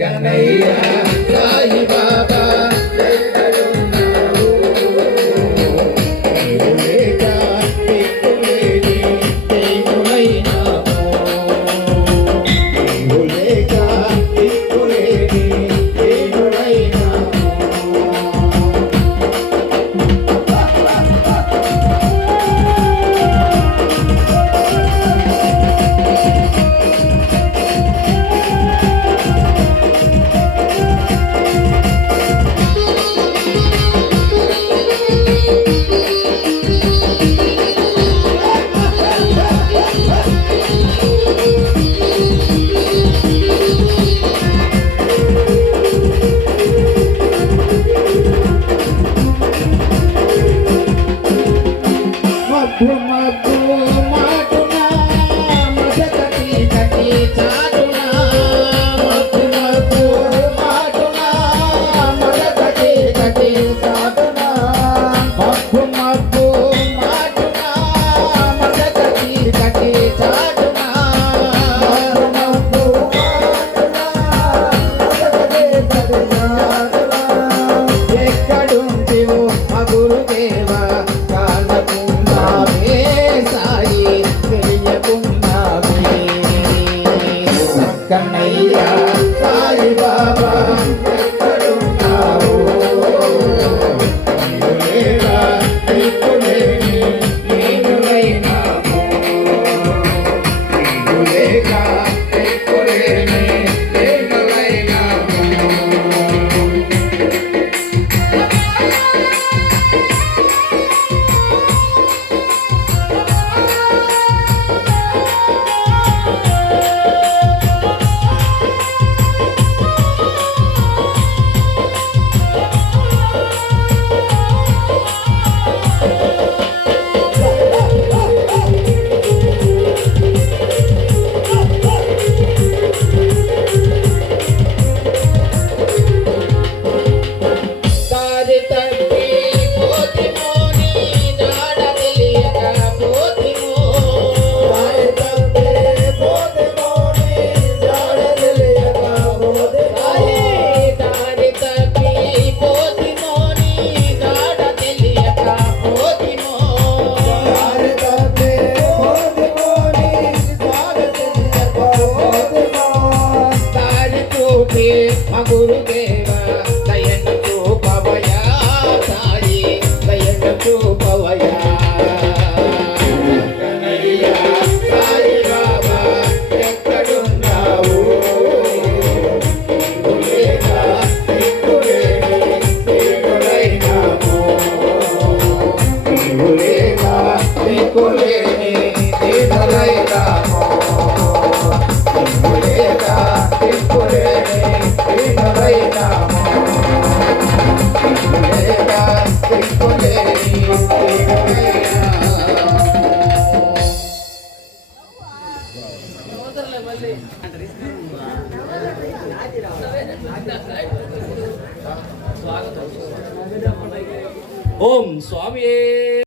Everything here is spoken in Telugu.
கண்ணையா You're my గురుదేవా దయను చూపవయా సాయి దయను చూపవయా Por ఓం స్వామి